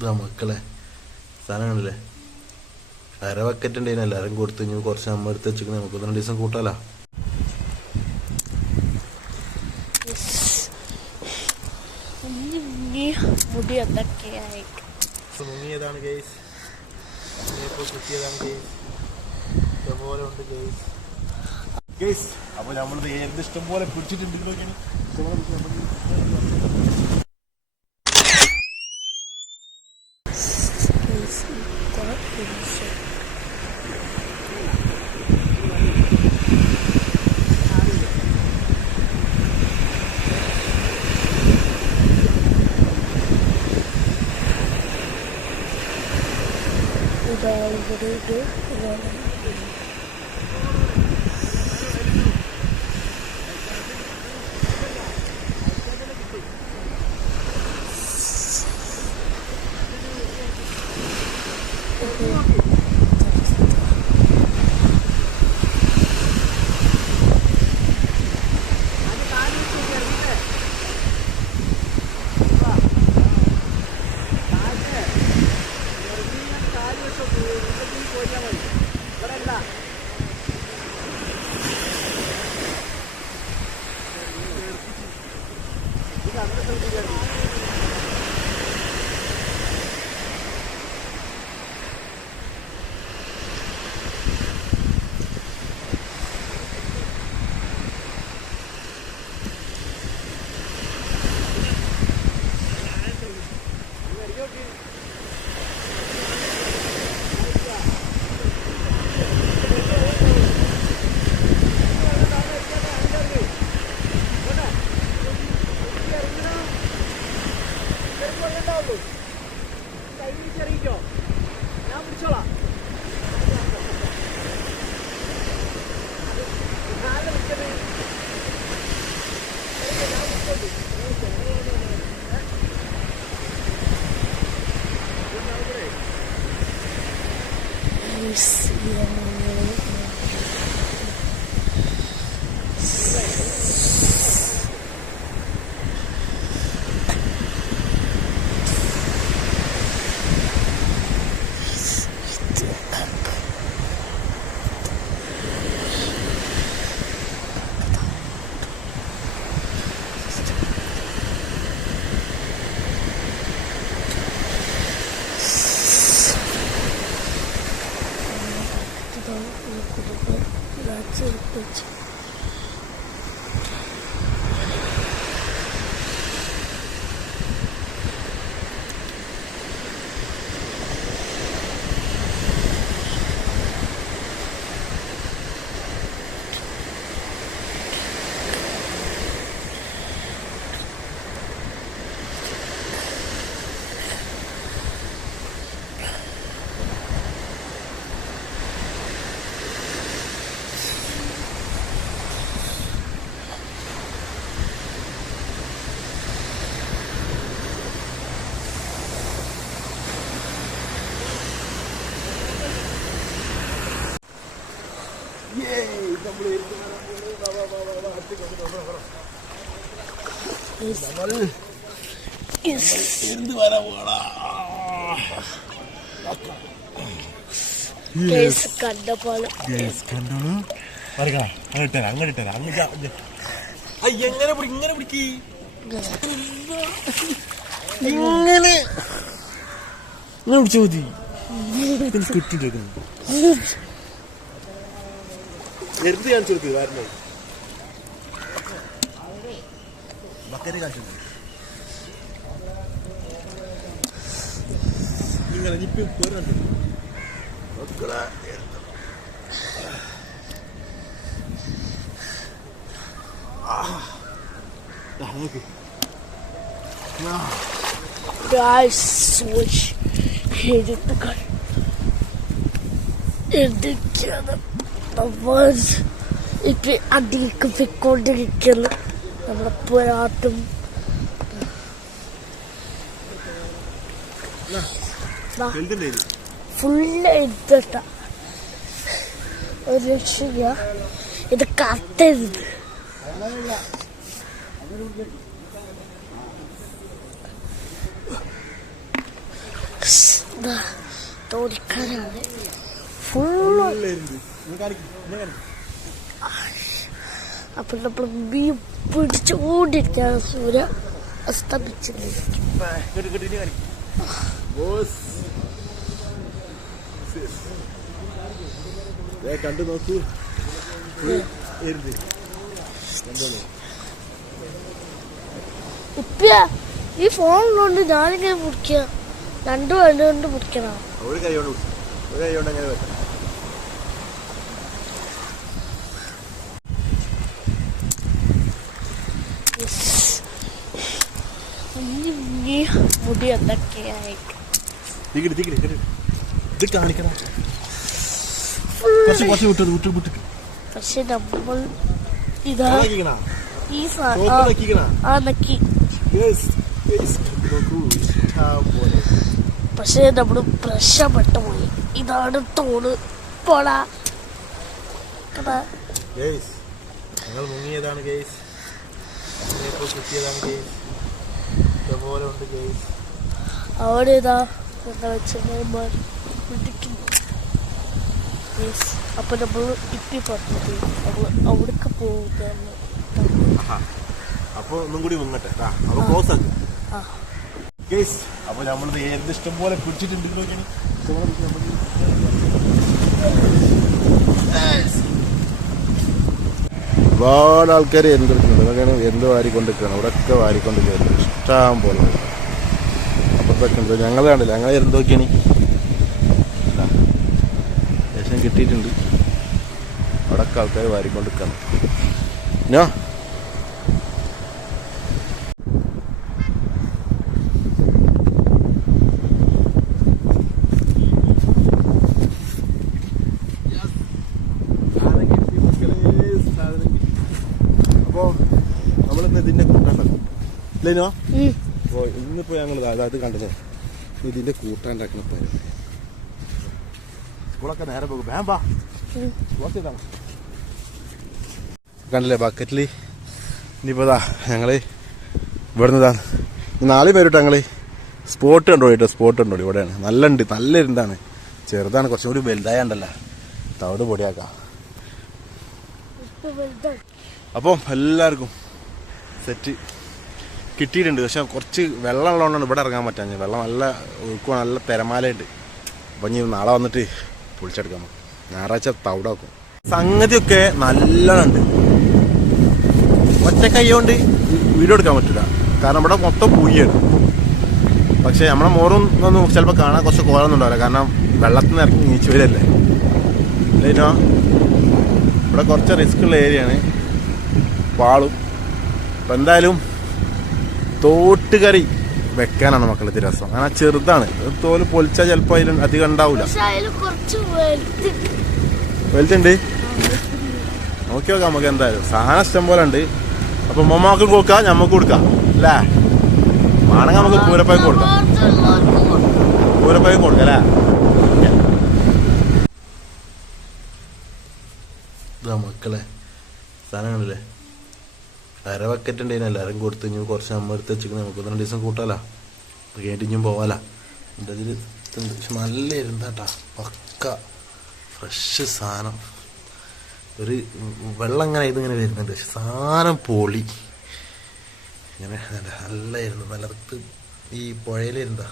ഇതാ മക്കളെ സാധനങ്ങളില്ലേ, അര ബക്കറ്റ് ഉണ്ടായിരുന്നു, എല്ലാവരും കൊടുത്ത് കഴിഞ്ഞ് കുറച്ച് നമ്മൾ എടുത്ത് വെച്ചിട്ട് നമുക്ക് 2 ദിവസം കൂട്ടാലോ. മുങ്ങിയതാണ് ഗൈസ്, കുത്തിയതാണ് ഇഷ്ടംപോലെ ഉണ്ട് ഗൈസ്. അപ്പോൾ നമ്മളിത് ഏത് ഇഷ്ടം പോലെ പിടിച്ചിട്ടുണ്ട്. ഇങ്ങനെ പിടിക്ക്, ഇങ്ങനെ പിടിച്ചാ മതി. കിട്ടിട്ട് എടുത്ത് കാണിച്ചു കൊടുക്ക്. കാരണം ബക്കറ്റ് കാണിച്ചു ഇങ്ങനെ ജിപ്പ് പോരുന്നുണ്ട്. ഇപ്പൊ അടിയൊക്കെ പൊയ്ക്കൊണ്ടിരിക്കുന്നു. നമ്മുടെ പോരാട്ടം ഫുള്ള് എടുത്തിട്ട ഒരു രക്ഷയില്ല. ഇത് കത്തരുത്. തോൽക്കാനാണ് ഫുള്ള്. അപ്പൊ നമ്മൾ മീൻ പിടിച്ചുകൊണ്ടിരിക്കുകയാണ്. സൂര്യ അസ്തമിച്ചില്ല. കണ്ടു നോക്കൂ. ഇപ്പ ഈ ഫോണിലുണ്ട്. ഞാനിങ്ങനെ മുറിക്കുക. രണ്ടു കൈ കൊണ്ട് മുറിക്കണം. ഒരു കൈ കൊണ്ട് എങ്ങനെ വെക്കണം? മുടി എന്തൊക്കെയായിട്ട് ഇത് കാണിക്കണം. പക്ഷെ നമ്മൾ ഇതാ ഈ നക്കി. പക്ഷെ നമ്മള് പ്രശ്നപ്പെട്ടു പോയി. ഇതാണ് തോട് പോള. ഞങ്ങൾ മുങ്ങിയതാണ് ഗൈസ്. കിട്ടിയതാണ് ഗൈസ്. ഇതുപോലെ ഉണ്ട് ഗൈസ്. അവിടെ ഇതാ എന്താ വെച്ചാൽ അപ്പൊ നമ്മൾ ഇപ്പി പറഞ്ഞത് നമ്മൾ അവിടേക്ക് പോകുകയാണ്. അപ്പൊ ഒന്നും കൂടി മുങ്ങട്ടെ. അപ്പൊ ക്ലോസ് ആക്കും. അപ്പൊ നമ്മളിത് ഏത് ഇഷ്ടം പോലെ പിടിച്ചിട്ടുണ്ട്. ഒരുപാട് ആൾക്കാർ എന്തെടുക്കുന്നുണ്ട്. അതൊക്കെയാണ് എന്ത് വാരിക്കൊണ്ടിരിക്കുകയാണ്. ഇവിടെയൊക്കെ വാരിക്കൊണ്ടിരിക്കുകയാണ്. ഇഷ്ടം പോലെ അപ്പുറത്തൊക്കെ ഞങ്ങൾ കണ്ടില്ല. ഞങ്ങൾ എന്തൊക്കെയാണ് ശേഷം കിട്ടിയിട്ടുണ്ട്. അവിടെയൊക്കെ ആൾക്കാർ വാരിക്കൊണ്ടിരിക്കുകയാണ്. ഞാ അപ്പോ നമ്മളിന്ന് ഇതിന്റെ കൂട്ടാണ്ടാക്കും ഇല്ലേനോ? അപ്പോൾ ഇന്നിപ്പോ ഞങ്ങൾ അത് കണ്ടത് ഇതിന്റെ കൂട്ടാണ്ടാക്കുന്ന പേര്. സ്കൂളൊക്കെ നേരെ പോകും. വേമ്പാ കണ്ടില്ലേ ബക്കറ്റിൽ. ഇനിയിപ്പോൾ ഞങ്ങൾ ഇവിടുന്ന് 4 പേരിട്ട് ഞങ്ങൾ സ്പോട്ട് കണ്ടോ കേട്ടോ. സ്പോട്ട് കണ്ടോ ഇവിടെയാണ്. നല്ല ഇരുന്താണ്. ചെറുതാണ്. കുറച്ചും കൂടി വലുതായണ്ടല്ലോ. തവിട് പൊടിയാക്കാം. അപ്പം എല്ലാവർക്കും സെറ്റ് കിട്ടിയിട്ടുണ്ട്. പക്ഷെ കുറച്ച് വെള്ളം ഉള്ളതുകൊണ്ടാണ് ഇവിടെ ഇറങ്ങാൻ പറ്റാഞ്ഞത്. വെള്ളം നല്ല ഒഴുക്കുക. നല്ല തിരമാലയുണ്ട്. അപ്പം ഇനി നാളെ വന്നിട്ട് പൊളിച്ചെടുക്കാം. ഞായറാഴ്ച തവിടാക്കും. സംഗതിയൊക്കെ നല്ലതുണ്ട്. ഒറ്റ കൈ കൊണ്ട് വീഡിയോ എടുക്കാൻ പറ്റില്ല. കാരണം ഇവിടെ മൊത്തം പൂയാണ്. പക്ഷെ നമ്മളെ മോറും ഒന്നും ചിലപ്പോൾ കാണാൻ കുറച്ച് കോലൊന്നുണ്ടാവില്ല. കാരണം വെള്ളത്തിൽ നിന്ന് ഇറങ്ങി നീച്ചു വരല്ലേ. ഇല്ലോ ഇവിടെ കുറച്ച് റിസ്ക് ഉള്ള ഏരിയയാണ്. പാളും. അപ്പം എന്തായാലും തോട്ടുകറി വെക്കാനാണ് മക്കളത്തെ രസം. അങ്ങനെ ചെറുതാണ്. തോല് പൊളിച്ചാൽ ചിലപ്പോൾ അതിൽ അധികം ഉണ്ടാവില്ല. വലുതുണ്ട്. നോക്കി നോക്കാം നമുക്ക്. എന്തായാലും സാധനം ഇഷ്ടം പോലെ ഉണ്ട്. അപ്പൊ മമ്മക്ക് കൊടുക്കാം, ഞമ്മക്ക് കൊടുക്കാം അല്ലേ? ആണെങ്കിൽ നമുക്ക് പൂരപ്പായ്ക്ക് കൊടുക്കാം. പൂരപ്പായ്ക്ക് കൊടുക്കാം അല്ലേ? ഇതാ മക്കളെ സാധനങ്ങളില്ലേ. അര ബക്കറ്റ് ഉണ്ടായിരുന്നു. എല്ലാവരും കൊടുത്ത് ഇനി കുറച്ച് നമ്മൾ എടുത്ത് വെച്ചിരിക്കുന്നത്. നമുക്ക് 2 ദിവസം കൂട്ടാലോ. കഴിഞ്ഞിട്ട് ഇനിയും പോവാല. എൻ്റെ ഇതിൽ പക്ഷെ നല്ല ഇരുന്നാട്ടാ. പക്ക ഫ്രഷ് സാധനം. ഒരു വെള്ളം ഇങ്ങനെ ഇതിങ്ങനെ വരുന്നുണ്ട്. പക്ഷെ സാധനം പൊളി. ഇങ്ങനെ നല്ല ഇരുന്നു. നിലത്ത് ഈ പുഴയിലിരുന്നാ